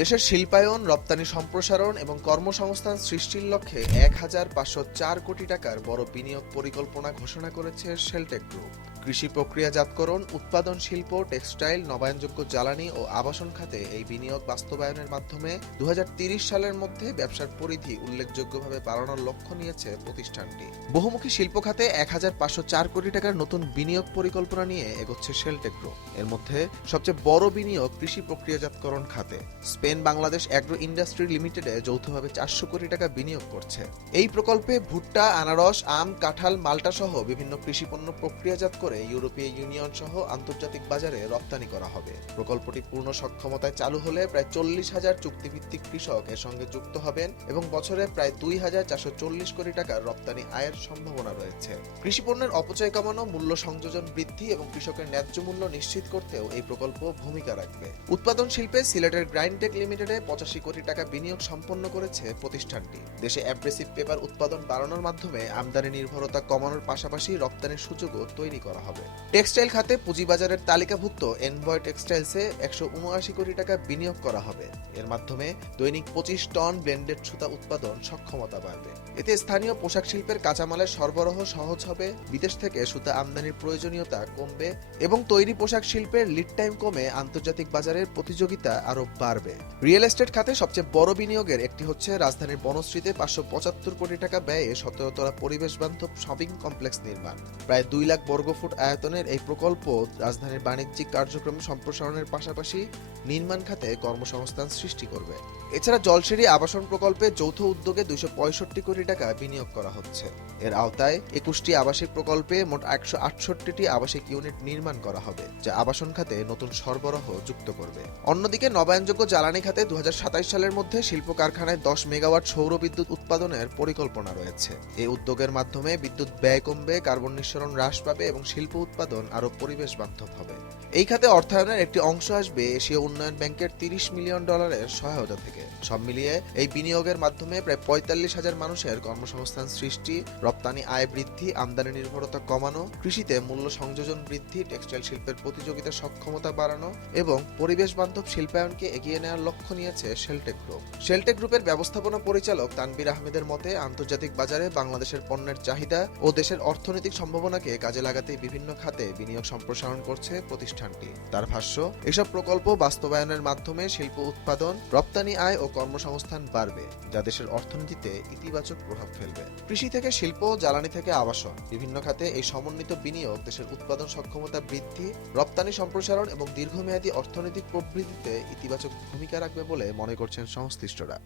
দেশের শিল্পায়ন, রপ্তানি সম্প্রসারণ এবং কর্মসংস্থান সৃষ্টির লক্ষ্যে ১,৫০৪ কোটি টাকার বড় বিনিয়োগ পরিকল্পনা ঘোষণা করেছে শেলটেক গ্রুপ। কৃষি প্রক্রিয়াজাতকরণ, উৎপাদন শিল্প, টেক্সটাইল, নবায়নযোগ্য জ্বালানি ও আবাসন খাতে এই বিনিয়োগ বাস্তবায়নের মাধ্যমে ২০৩০ সালের মধ্যে ব্যবসার পরিধি উল্লেখযোগ্যভাবে বাড়ানোর লক্ষ্য নিয়েছে প্রতিষ্ঠানটি। বহুমুখী শিল্প খাতে ১,৫০৪ কোটি টাকার নতুন বিনিয়োগ পরিকল্পনা নিয়ে এগোচ্ছে শেলটেক গ্রুপ। এর মধ্যে সবচেয়ে বড় বিনিয়োগ কৃষি প্রক্রিয়াজাতকরণ খাতে। স্পেন বাংলাদেশ অ্যাগ্রো ইন্ডাস্ট্রি লিমিটেডে যৌথভাবে ৪০০ কোটি টাকা বিনিয়োগ করছে। এই প্রকল্পে ভুট্টা, আনারস, আম, কাঁঠাল, মাল্টা সহ বিভিন্ন কৃষিপণ্য প্রক্রিয়াজাত করে ইউরোপীয় ইউনিয়ন সহ আন্তর্জাতিক বাজারে রপ্তানি করা হবে। প্রকল্পটি পূর্ণ সক্ষমতায় চালু হলে প্রায় ৪০,০০০ চুক্তিভিত্তিক কৃষক এর সঙ্গে যুক্ত হবেন এবং বছরে প্রায় ২,৪৪০ কোটি টাকার রপ্তানি আয়ের সম্ভাবনা রয়েছে। কৃষিপণ্যের অপচয় কমানো, মূল্য সংযোজন বৃদ্ধি এবং কৃষকের ন্যায্য মূল্য নিশ্চিত করতেও এই প্রকল্প ভূমিকা রাখবে। উৎপাদন শিল্পে সিলেটের গ্রাইনটেক লিমিটেডে ৮৫ কোটি টাকা বিনিয়োগ সম্পন্ন করেছে প্রতিষ্ঠানটি। দেশে অ্যাব্রেসিভ পেপার উৎপাদন বাড়ানোর মাধ্যমে আমদানি নির্ভরতা কমানোর পাশাপাশি রপ্তানির সুযোগও তৈরি করা হবে। টেক্সটাইল খাতে পুঁজিবাজারের তালিকাভুক্ত এনভয় টেক্সটাইলসে ১৭৯ কোটি টাকা বিনিয়োগ করা হবে। এর মাধ্যমে দৈনিক ২৫ টন ব্লেন্ডেড সুতা উৎপাদন সক্ষমতা বাড়বে। এতে স্থানীয় পোশাক শিল্পের কাঁচামালের সরবরাহ সহজ হবে, বিদেশ থেকে সুতা আমদানির প্রয়োজনীয়তা কমবে এবং তৈরি পোশাক শিল্পের লিড টাইম কমে আন্তর্জাতিক বাজারের প্রতিযোগিতা আরও বাড়বে। রিয়েল এস্টেট খাতে সবচেয়ে বড় বিনিয়োগের একটি হচ্ছে রাজধানীর বনশ্রীতে ৫৭৫ কোটি টাকা ব্যয়ে ১৭ তলা পরিবেশ বান্ধব শপিং কমপ্লেক্স নির্মাণ। প্রায় ২ লাখ বর্গফুট আয়তনের এই প্রকল্প রাজধানীর বাণিজ্যিক কার্যক্রম সম্প্রসারণের পাশাপাশি নির্মাণ খাতে কর্মসংস্থান সৃষ্টি করবে। এছাড়া জলসিঁড়ি আবাসন প্রকল্পে যৌথ উদ্যোগে ২৬৫ কোটি টাকা বিনিয়োগ করা হচ্ছে। এর আওতায় ২১টি আবাসিক প্রকল্পে মোট ১৬৮টি আবাসিক ইউনিট নির্মাণ করা হবে, যা আবাসন খাতে নতুন সরবরাহ যুক্ত করবে। অন্যদিকে নবায়নযোগ্য জ্বালানি খাতে ২০২৭ সালের মধ্যে শিল্প কারখানায় ১০ মেগাওয়াট সৌর বিদ্যুৎ উৎপাদনের পরিকল্পনা রয়েছে। এই উদ্যোগের মাধ্যমে বিদ্যুৎ ব্যয় কমবে, কার্বন নিঃসরণ হ্রাস পাবে এবং শিল্প উৎপাদন আরও পরিবেশ বান্ধব হবে। এই খাতে অর্থায়নের একটি অংশ আসবে এশীয় উন্নয়ন ব্যাংকের $৩০ মিলিয়ন সহায়তা থেকে। সব মিলিয়ে এই বিনিয়োগের মাধ্যমে প্রায় ৪৫,০০০ মানুষের কর্মসংস্থান সৃষ্টি, রপ্তানি আয় বৃদ্ধি, আমদানি নির্ভরতা কমানো, কৃষিতে মূল্য সংযোজন বৃদ্ধি, টেক্সটাইল শিল্পের প্রতিযোগিতা সক্ষমতা বাড়ানো এবং পরিবেশ বান্ধব শিল্পায়নকে এগিয়ে নেওয়ার লক্ষ্য নিয়েছে শেলটেক গ্রুপ। শেলটেক গ্রুপের ব্যবস্থাপনা পরিচালক তানভীর আহমেদের মতে, আন্তর্জাতিক বাজারে বাংলাদেশের পণ্যের চাহিদা ও দেশের অর্থনৈতিক সম্ভাবনাকে কাজে লাগাতে বিভিন্ন খাতে বিনিয়োগ সম্প্রসারণ করছে প্রতিষ্ঠানটি। তার ভাষ্য, এসব প্রকল্প বাস্তবায়নের মাধ্যমে শিল্প উৎপাদন, রপ্তানি আয় ও কর্মসংস্থান বাড়বে, যা দেশের অর্থনীতিতে ইতিবাচক প্রভাব ফেলবে। কৃষি থেকে শিল্প, জ্বালানি থেকে আবাসন, বিভিন্ন খাতে এই সমন্বিত বিনিয়োগ দেশের উৎপাদন সক্ষমতা বৃদ্ধি, রপ্তানি সম্প্রসারণ এবং দীর্ঘমেয়াদী অর্থনৈতিক প্রবৃদ্ধিতে ইতিবাচক ভূমিকা রাখবে বলে মনে করছেন সংশ্লিষ্টরা।